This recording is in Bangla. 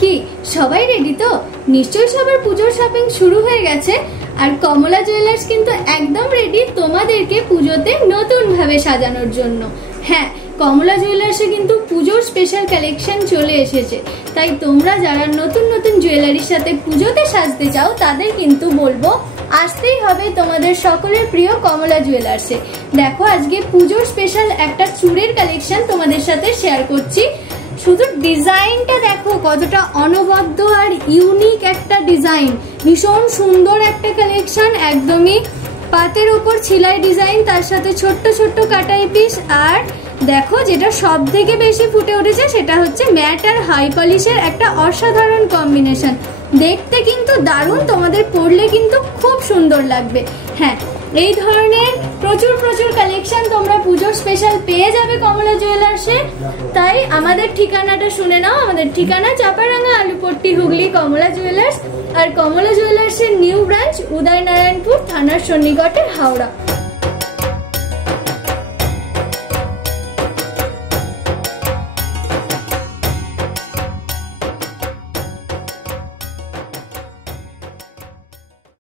কি সবাই রেডি তো? নিশ্চয়ই সবার পুজোর শপিং শুরু হয়ে গেছে। আর কমলা জুয়েলার্স কিন্তু একদম রেডি তোমাদেরকে পুজোতে নতুন ভাবে সাজানোর জন্য। হ্যাঁ, কমলা জুয়েলার্সে কিন্তু পুজোর স্পেশাল কালেকশন চলে এসেছে। তাই তোমরা যারা নতুন নতুন জুয়েলারির সাথে পুজোতে সাজতে চাও তাদের কিন্তু বলবো আসতেই হবে তোমাদের সকলের প্রিয় কমলা জুয়েলার্সে। দেখো আজকে পুজোর স্পেশাল একটা চুড়ের কালেকশন তোমাদের সাথে শেয়ার করছি। শুধু ডিজাইনটা দেখো কতটা অনবদ্য আর ইউনিক একটা ডিজাইন, ভীষণ সুন্দর একটা কালেকশন। একদমই পাতের ওপর ছিলাই ডিজাইন, তার সাথে ছোট্ট ছোট্ট কাটাই পিস। আর দেখো যেটা সব থেকে বেশি ফুটে উঠেছে সেটা হচ্ছে ম্যাট আর হাই পলিশের একটা অসাধারণ কম্বিনেশন। দেখতে কিন্তু দারুণ, তোমাদের পরলে কিন্তু খুব সুন্দর লাগবে। হ্যাঁ, এই ধরনের প্রচুর প্রচুর কালেকশন তোমরা পুজোর স্পেশাল পেয়ে যাবে কমলা জুয়েলার্সে। তাই আমাদের ঠিকানাটা শুনে নাও। আমাদের ঠিকানা চাপারাঙ্গা, আলুপট্টি, হুগলি, কমলা জুয়েলার্স। আর কমলা জুয়েলার্সের নিউ ব্রাঞ্চ উদয়নারায়ণপুর থানার সন্নিকটে, হাওড়া।